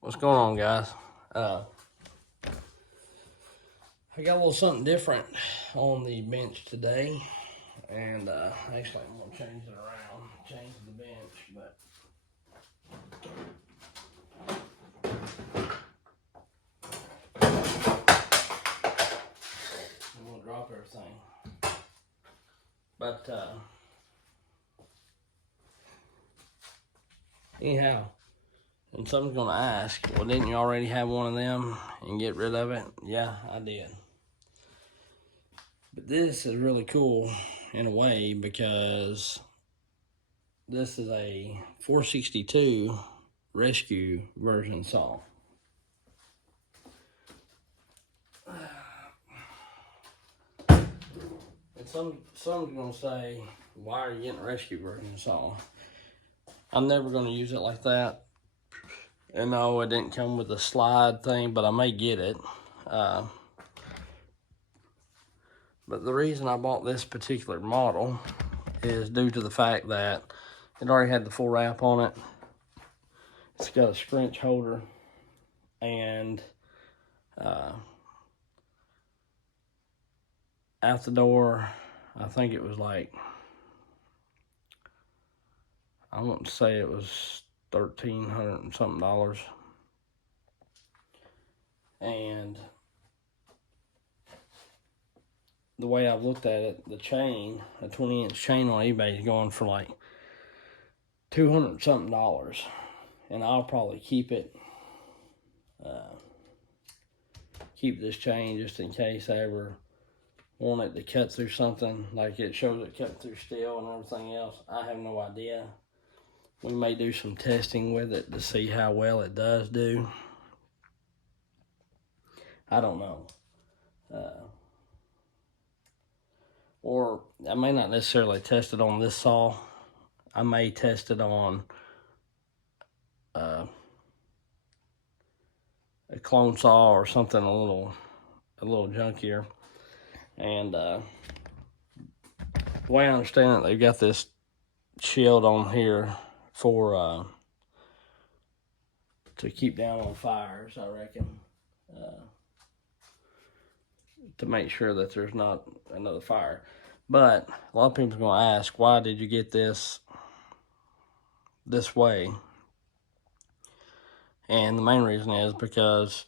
What's going on, guys? I got a little something different on the bench today, and actually I'm gonna change it around, change the bench, but I'm gonna drop everything. But anyhow, and someone's gonna ask, well, didn't you already have one of them and get rid of it? Yeah, I did. But this is really cool in a way because this is a 462 rescue version saw. And some's gonna say, why are you getting a rescue version saw? I'm never gonna use it like that. And no, it didn't come with a slide thing, but I may get it. But the reason I bought this particular model is due to the fact that it already had the full wrap on it. It's got a scrunch holder, and out the door, I think it was like, I want to say it was $1,300 and something. And the way I've looked at it, the chain, a 20-inch chain on eBay is going for like $200 something, and I'll probably keep it, keep this chain just in case I ever want it to cut through something, like it shows it cut through steel and everything else. I have no idea. We may do some testing with it to see how well it does do. I don't know. Or I may not necessarily test it on this saw. I may test it on a clone saw or something a little junkier. And the way I understand it, they've got this shield on here for to keep down on fires, I reckon, to make sure that there's not another fire. But a lot of people are going to ask, why did you get this way? And the main reason is because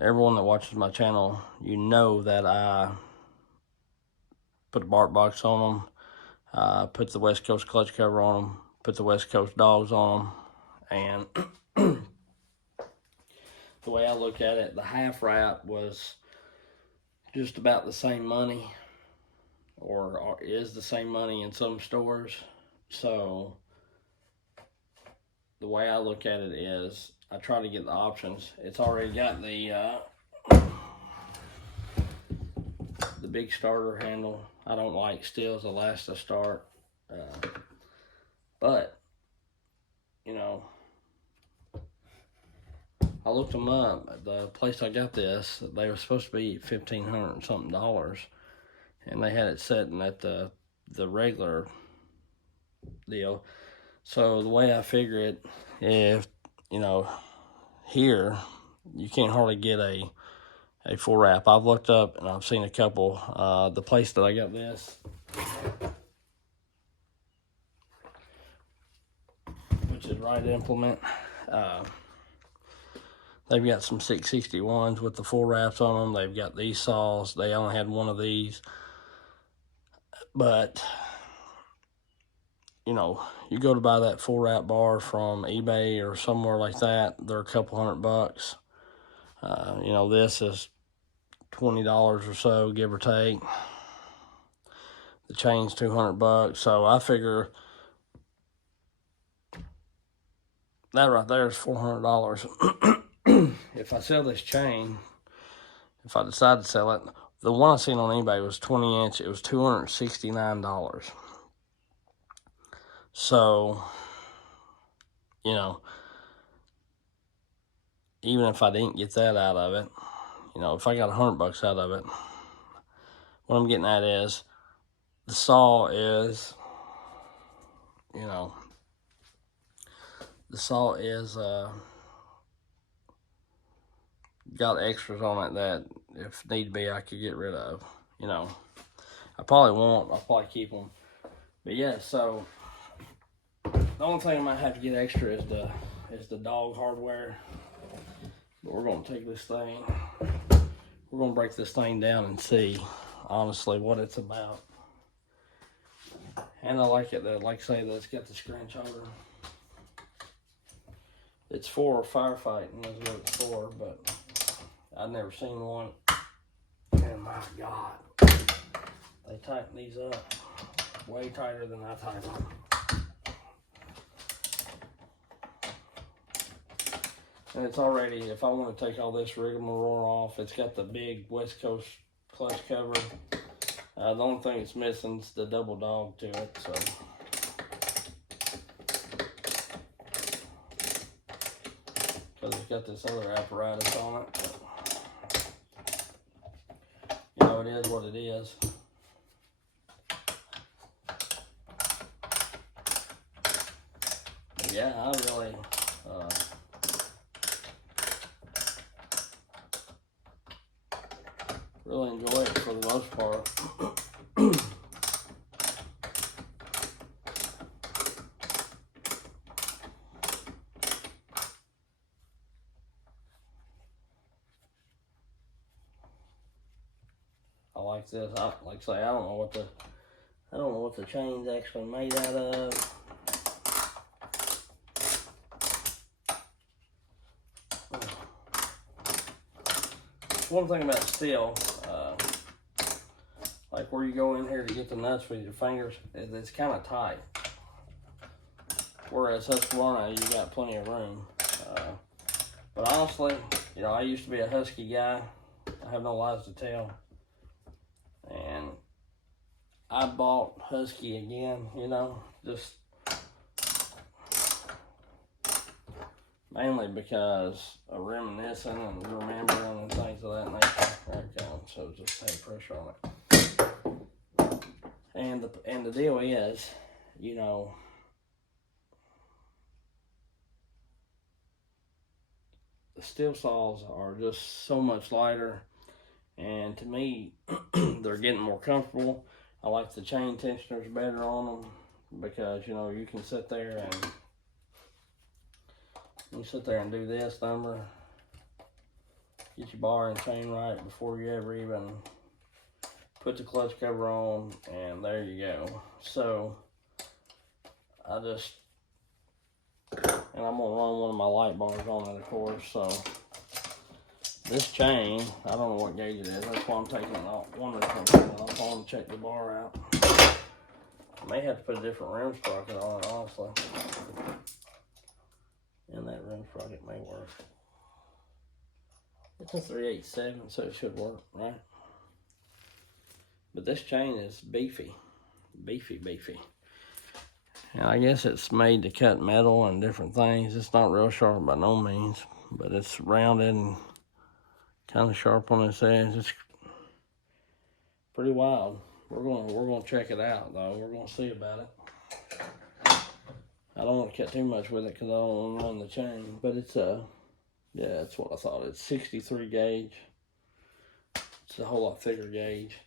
everyone that watches my channel, you know that I put a bark box on them, put the West Coast clutch cover on them, put the West Coast dogs on them, and the way I look at it, the half wrap was just about the same money, or is the same money in some stores. So the way I look at it is, I try to get the options. It's already got the big starter handle. I don't like STIHL's Elasta start, but you know, I looked them up. The place I got this, they were supposed to be $1,500 and something, and they had it sitting at the regular deal. So the way I figure it, if you know, here you can't hardly get a full wrap. I've looked up and I've seen a couple. The place that I got this, which is Right Implement, they've got some 661s with the full wraps on them. They've got these saws. They only had one of these. But, you know, you go to buy that full wrap bar from eBay or somewhere like that, they're a couple $100. You know, this is $20 or so, give or take. The chain's $200. So I figure that right there is $400. If I sell this chain, if I decide to sell it, the one I seen on eBay was 20-inch. It was $269. So, you know, even if I didn't get that out of it, you know, if I got $100 out of it, what I'm getting at is the saw is, you know, the saw is got extras on it that, if need be, I could get rid of. You know, I probably won't. I'll probably keep them. But yeah, so the only thing I might have to get extra is the dog hardware. But we're gonna take this thing. We're gonna break this thing down and see, honestly, what it's about. And I like it that, like I say, that it's got the scratch holder. It's for firefighting, is what it's for, but I've never seen one. And my God, they tighten these up way tighter than I tighten them. And it's already, if I want to take all this rigmarole off, it's got the big West Coast clutch cover. The only thing it's missing is the double dog to it, so. Because it's got this other apparatus on it. But, you know, it is what it is. But yeah, I really, really enjoy it for the most part. I like this. Like I say, I don't know what the chain's actually made out of. One thing about STIHL, like where you go in here to get the nuts with your fingers, it's kind of tight. Whereas Husqvarna, you got plenty of room. But honestly, you know, I used to be a Husky guy. I have no lies to tell. And I bought Husky again, you know, just mainly because of reminiscing and remembering and things of that nature. There it goes. So just had pressure on it. And the deal is, you know, the steel saws are just so much lighter, and to me, they're getting more comfortable. I like the chain tensioners better on them because, you know, you can sit there and do this number, get your bar and chain right before you ever even put the clutch cover on, and there you go. So and I'm gonna run one of my light bars on it, of course. So this chain, I don't know what gauge it is. That's why I'm taking it off. One of the things I'm going to check the bar out. I may have to put a different rim sprocket on it, honestly. And that rim sprocket may work. It's a 387, so it should work, right? But this chain is beefy. Beefy. And I guess it's made to cut metal and different things. It's not real sharp by no means, but it's rounded and kind of sharp on this edge. It's pretty wild. We're gonna check it out though. We're gonna see about it. I don't want to cut too much with it because I don't want to run the chain. But it's yeah, that's what I thought. It's 63 gauge. It's a whole lot thicker gauge.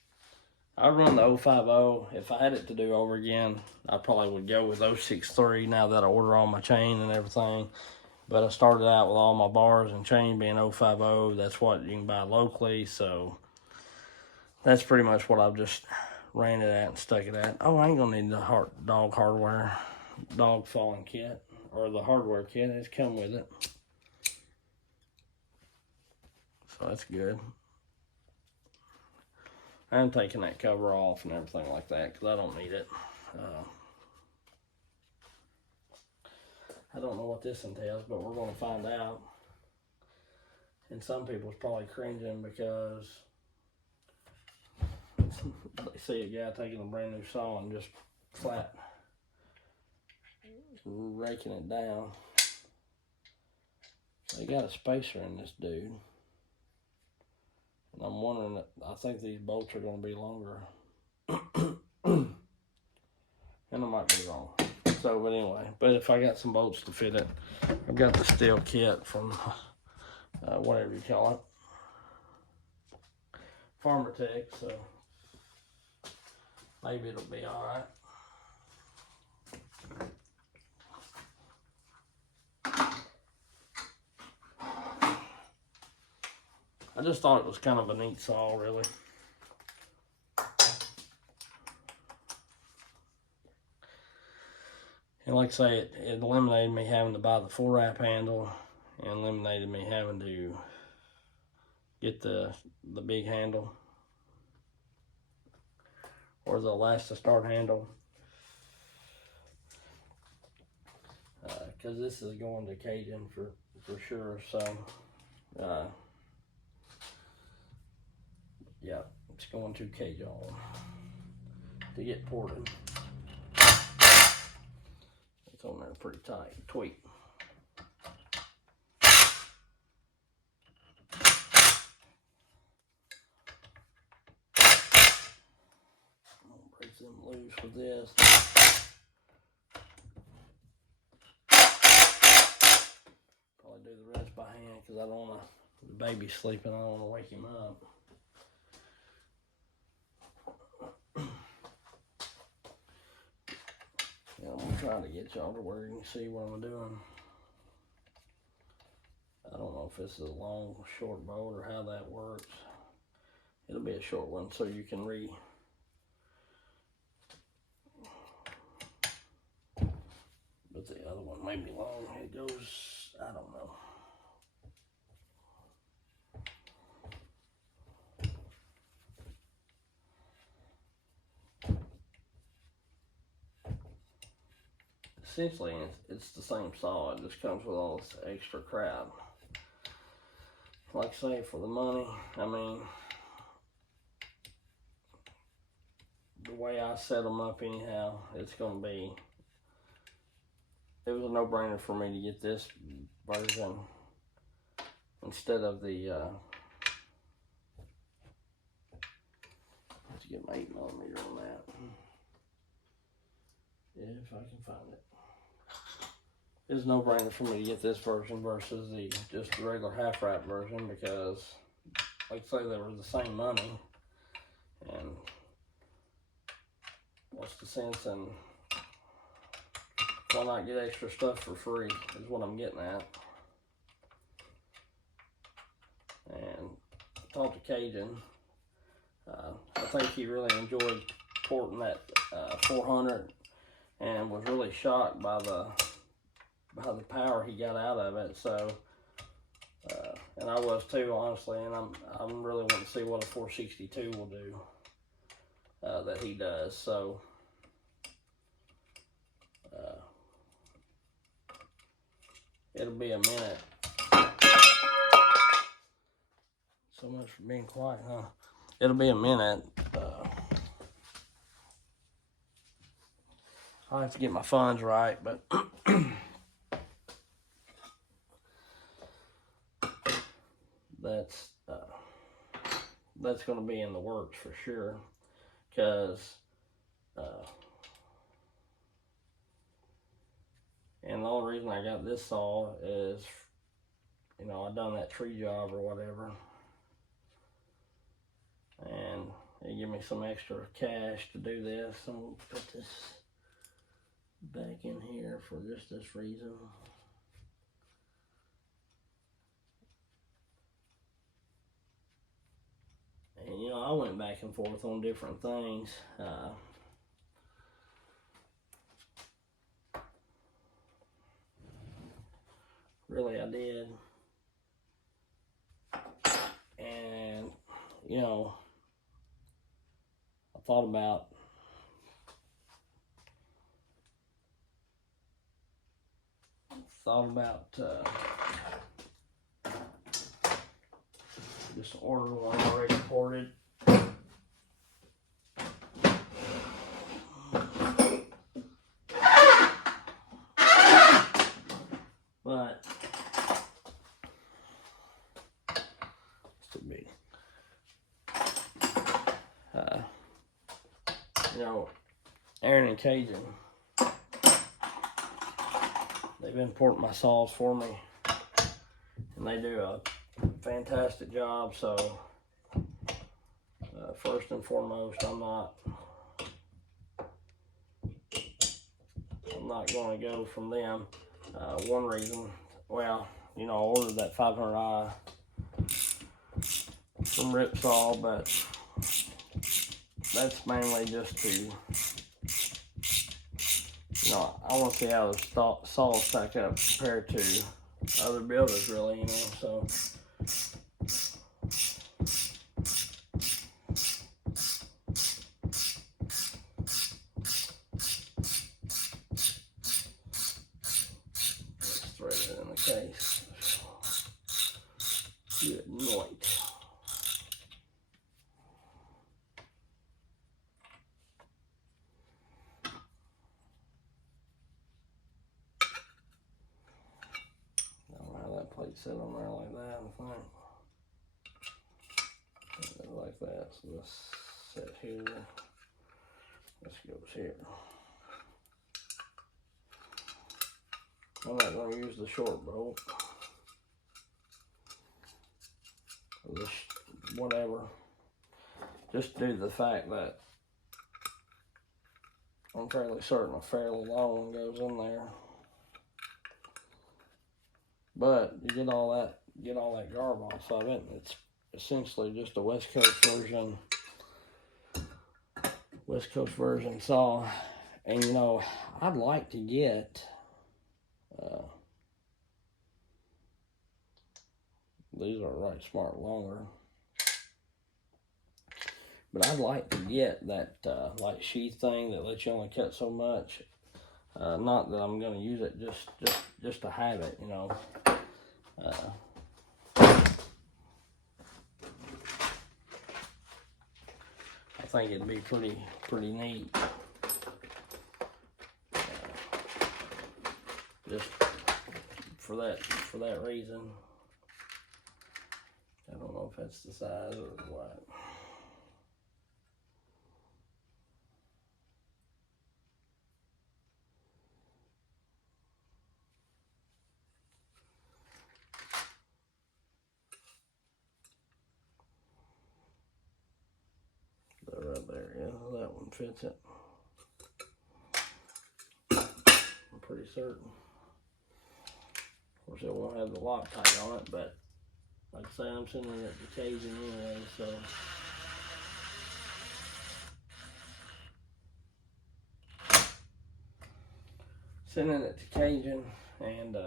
I run the 050. If I had it to do over again, I probably would go with 063 now that I order all my chain and everything. But I started out with all my bars and chain being 050. That's what you can buy locally. So that's pretty much what I've just ran it at and stuck it at. Oh, I ain't gonna need the dog hardware, dog falling kit, or the hardware kit. It's come with it. So that's good. I'm taking that cover off and everything like that because I don't need it. I don't know what this entails, but we're going to find out. And some people's probably cringing because they see a guy taking a brand new saw and just flat raking it down. They got a spacer in this dude. And I'm wondering, I think these bolts are going to be longer. And I might be wrong. So, but anyway, but if I got some bolts to fit it, I've got the STIHL kit from whatever you call Farmer Tech, so maybe it'll be all right. I just thought it was kind of a neat saw, really. And like I say, it eliminated me having to buy the 4-wrap handle, and eliminated me having to get the big handle or the Elastastart handle, because this is going to Cajun for sure. So yeah, it's going to Cajun to get ported. It's on there pretty tight. Tweak. Break them loose with this. Probably do the rest by hand because I don't want to. The baby's sleeping. I don't want to wake him up. Yeah, I'm gonna try to get y'all to where you can see what I'm doing. I don't know if this is a long, short bolt or how that works. It'll be a short one so you can read. But the other one may be long. It goes, I don't know. Essentially, it's the same saw. It just comes with all this extra crap. Like I say, for the money, I mean, the way I set them up anyhow, it's going to be, it was a no-brainer for me to get this version instead of the, let's get my 8mm on that. If I can find it. It's a no-brainer for me to get this version versus just the regular half-wrap version, because, like I say, they were the same money, and what's the sense in why not get extra stuff for free is what I'm getting at. And I talked to Cajun. I think he really enjoyed porting that 400 and was really shocked by the power he got out of it. So, and I was too, honestly, and I'm really wanting to see what a 462 will do that he does. So, it'll be a minute. So much for being quiet, huh? It'll be a minute. I'll have to get my funds right, but that's going to be in the works for sure, because and the only reason I got this saw is, you know, I done that tree job or whatever, and it gave me some extra cash to do this. I'm going to put this back in here for just this reason. And you know, I went back and forth on different things. Really, I did. And you know, I thought about just ordering one already ported. But it's too big. You know, Aaron and Cajun, they've imported my saws for me, and they do a fantastic job. So first and foremost, I'm not going to go from them. One reason, well, you know, I ordered that 500i from Ripsaw, but that's mainly just to, you know, I want to see how the saws stack up compared to other builders, really, you know, so. Let's thread it in the case. Good night. That plate sit on there like that, I think. Like that, so this set here, this goes here. I'm not going to use the short bolt. This, whatever. Just due to the fact that I'm fairly certain a fairly long one goes in there. But you get all that garb off of it. It's essentially just a West Coast version saw. And you know, I'd like to get these are right smart longer, but I'd like to get that like sheath thing that lets you only cut so much. Not that I'm going to use it, just to have it, you know. I think it'd be pretty neat. Just for that reason. I don't know if that's the size or what. Right there, yeah, that one fits it. I'm pretty certain. Of course, it won't have the Loctite on it, but like I say, I'm sending it to Cajun anyway, so. Sending it to Cajun, and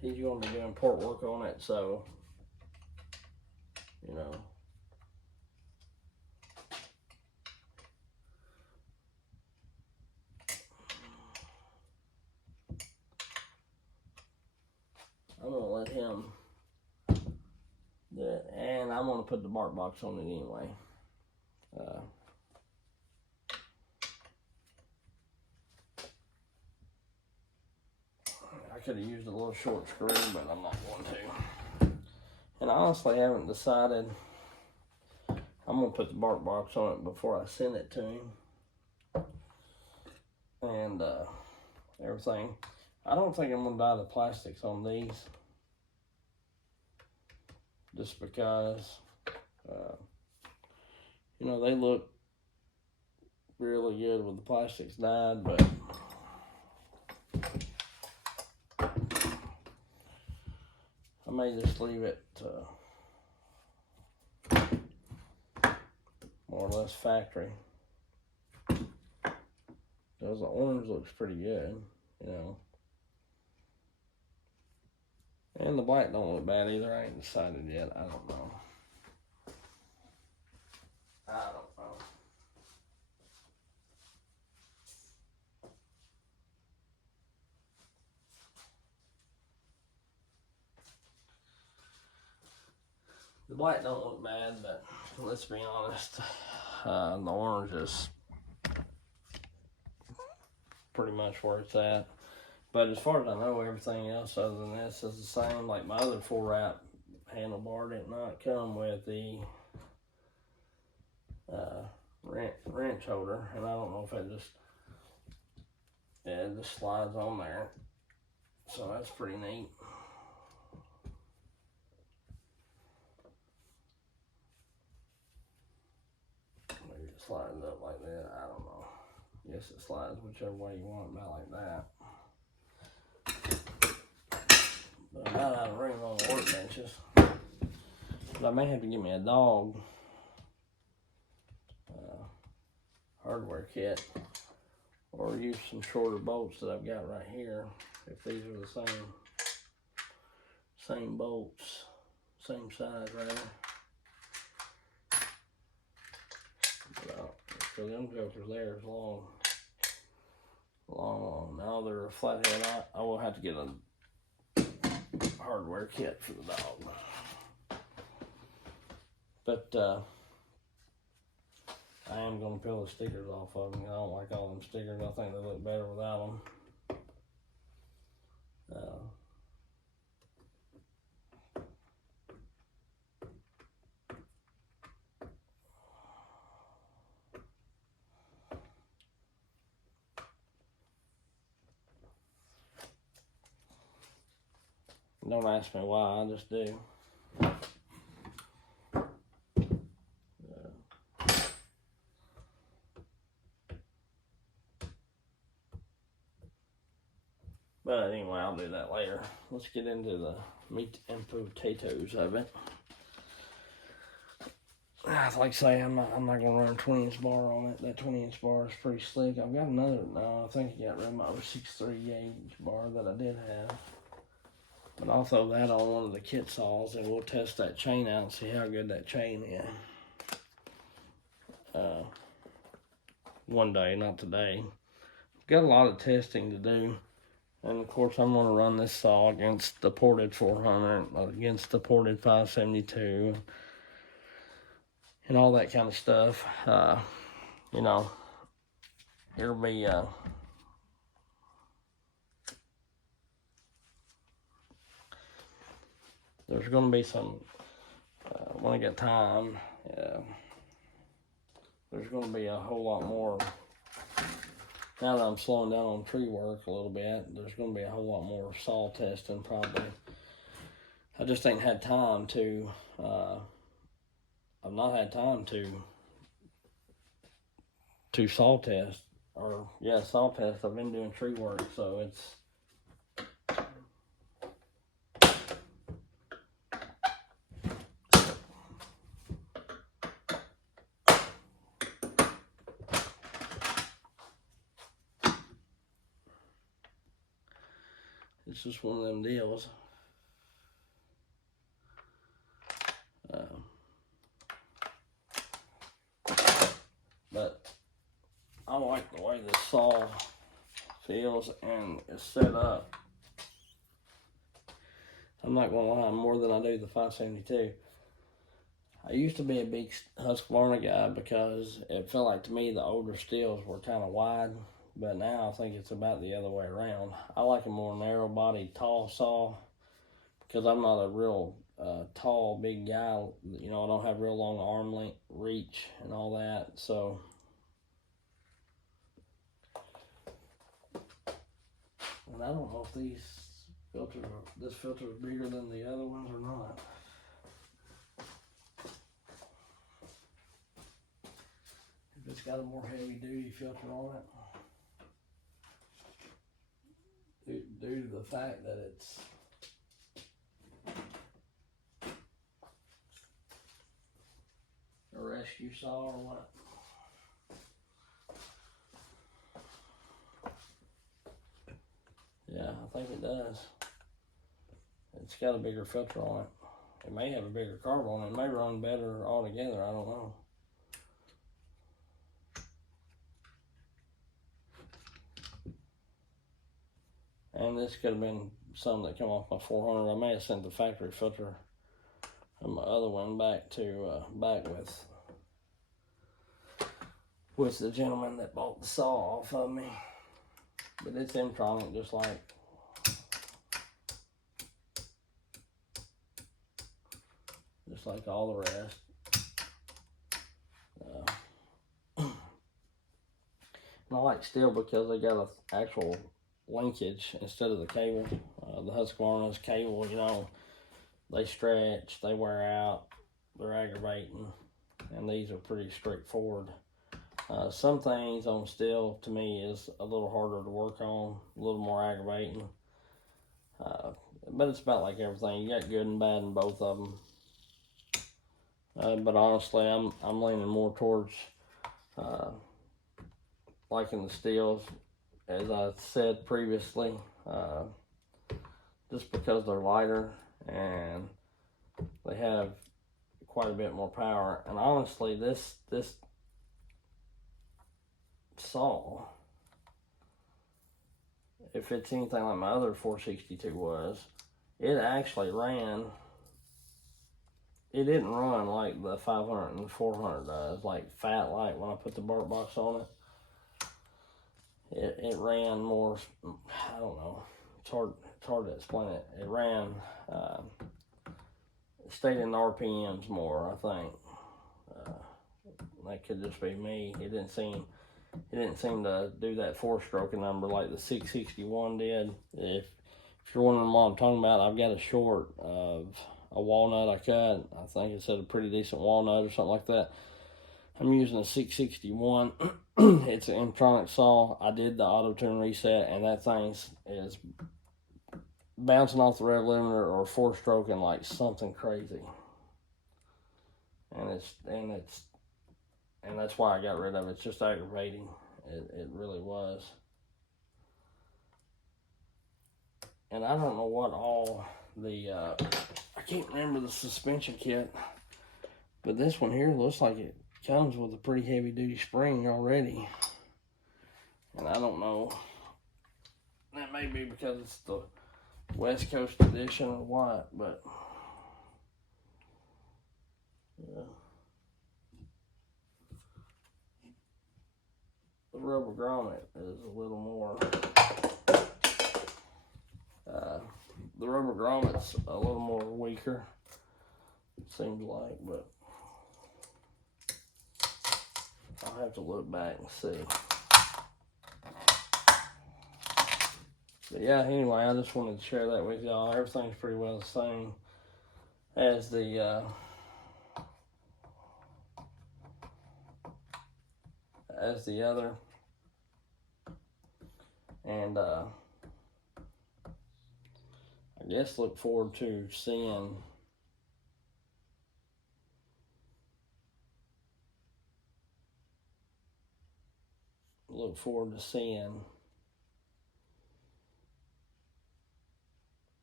he's going to be doing port work on it, so, you know. I'm going to let him do it, and I'm going to put the bark box on it anyway. I could have used a little short screw, but I'm not going to. And I honestly haven't decided. I'm going to put the bark box on it before I send it to him. And everything. I don't think I'm going to dye the plastics on these. Just because, you know, they look really good with the plastics dyed, but I may just leave it more or less factory. Because the orange looks pretty good, you know. And the black don't look bad either. I ain't decided yet. I don't know. The black don't look bad, but let's be honest, the orange is pretty much where it's at. But as far as I know, everything else other than this is the same. Like my other 4-wrap handlebar did not come with the wrench holder, and I don't know if it just slides on there. So that's pretty neat. guess it slides whichever way you want, about like that. But I'm not out of room on the workbenches. But I may have to get me a dog hardware kit, or use some shorter bolts that I've got right here, if these are the same bolts, same size rather. So them jokers there is long. Now they're a flathead. I will have to get a hardware kit for the dog. But I am going to peel the stickers off of them. I don't like all them stickers. I think they look better without them. Don't ask me why, I just do. But anyway, I'll do that later. Let's get into the meat and potatoes of it. Like I say, I'm not gonna run a 20-inch bar on it. That 20-inch bar is pretty slick. I've got another. No, I think I got rid of my 06.3 gauge bar that I did have. But I'll throw that on one of the kit saws, and we'll test that chain out and see how good that chain is. One day, not today. Got a lot of testing to do. And of course, I'm going to run this saw against the ported 400, against the ported 572, and all that kind of stuff. You know, it'll be there's going to be some, when I get time, there's going to be a whole lot more. Now that I'm slowing down on tree work a little bit, there's going to be a whole lot more saw testing probably. I just ain't had time to, I've not had time to saw test, or yeah, saw test. I've been doing tree work, so it's, it's just one of them deals. But I like the way this saw feels and is set up. I'm not gonna lie, more than I do the 572. I used to be a big Husqvarna guy because it felt like to me the older steels were kind of wide, but now I think it's about the other way around. I like a more narrow body, tall saw because I'm not a real tall, big guy. You know, I don't have real long arm length reach and all that, so. And I don't know if this filter is bigger than the other ones or not. If it's got a more heavy duty filter on it, due to the fact that it's a rescue saw or what. Yeah, I think it does. It's got a bigger filter on it. It may have a bigger carb on it. It may run better altogether. I don't know. And this could have been some that come off my 400. I may have sent the factory filter and my other one back to back with the gentleman that bought the saw off of me. But it's Mtronic, just like all the rest. And I like STIHL because they got an actual linkage instead of the cable. The Husqvarna's cable, you know, they stretch, they wear out, they're aggravating, and these are pretty straightforward. Some things on STIHL to me is a little harder to work on, a little more aggravating. But it's about like everything. You got good and bad in both of them. But honestly, I'm leaning more towards liking the STIHLs, as I said previously, just because they're lighter and they have quite a bit more power. And honestly, this saw, if it's anything like my other 462 was, it actually ran. It didn't run like the 500 and 400 does, like fat light when I put the bark box on it. It ran more, I don't know, it's hard to explain it. It ran, stayed in RPMs more, I think. That could just be me. It didn't seem to do that 4-stroking number like the 661 did. If you're wondering what I'm talking about, I've got a short of a walnut I cut. I think it's a pretty decent walnut or something like that. I'm using a 661. It's an Imtronic saw. I did the auto tune reset, and that thing is bouncing off the rev limiter or 4-stroking like something crazy. And that's why I got rid of it. It's just aggravating. It really was. And I don't know what all the I can't remember the suspension kit, but this one here looks like it comes with a pretty heavy duty spring already. And I don't know, that may be because it's the West Coast edition or what, but yeah. The rubber grommet is a little more, the rubber grommet's a little more weaker, it seems like, but I'll have to look back and see. But yeah, anyway, I just wanted to share that with y'all. Everything's pretty well the same as the other. And I guess look forward to seeing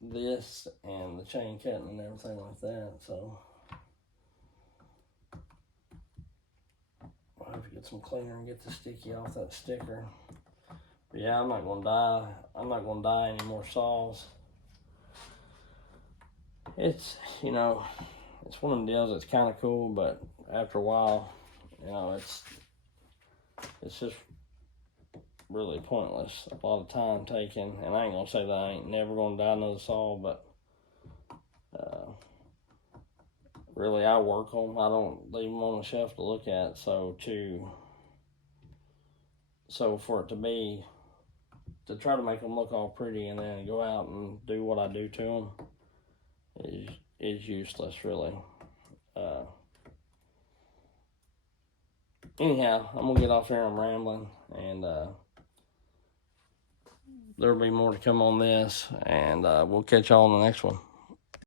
this and the chain cutting and everything like that. So I'll have to get some cleaner and get the sticky off that sticker. But yeah, I'm not gonna die any more saws. It's, it's one of them deals that's kind of cool, but after a while, it's just really pointless. A lot of time taken, and I ain't gonna say that I ain't never gonna die another saw, but really I work them. I don't leave them on the shelf to look at. So for it to try to make them look all pretty and then go out and do what I do to them is useless, really. Anyhow, I'm gonna get off here. I'm rambling, and there'll be more to come on this, and we'll catch y'all on the next one.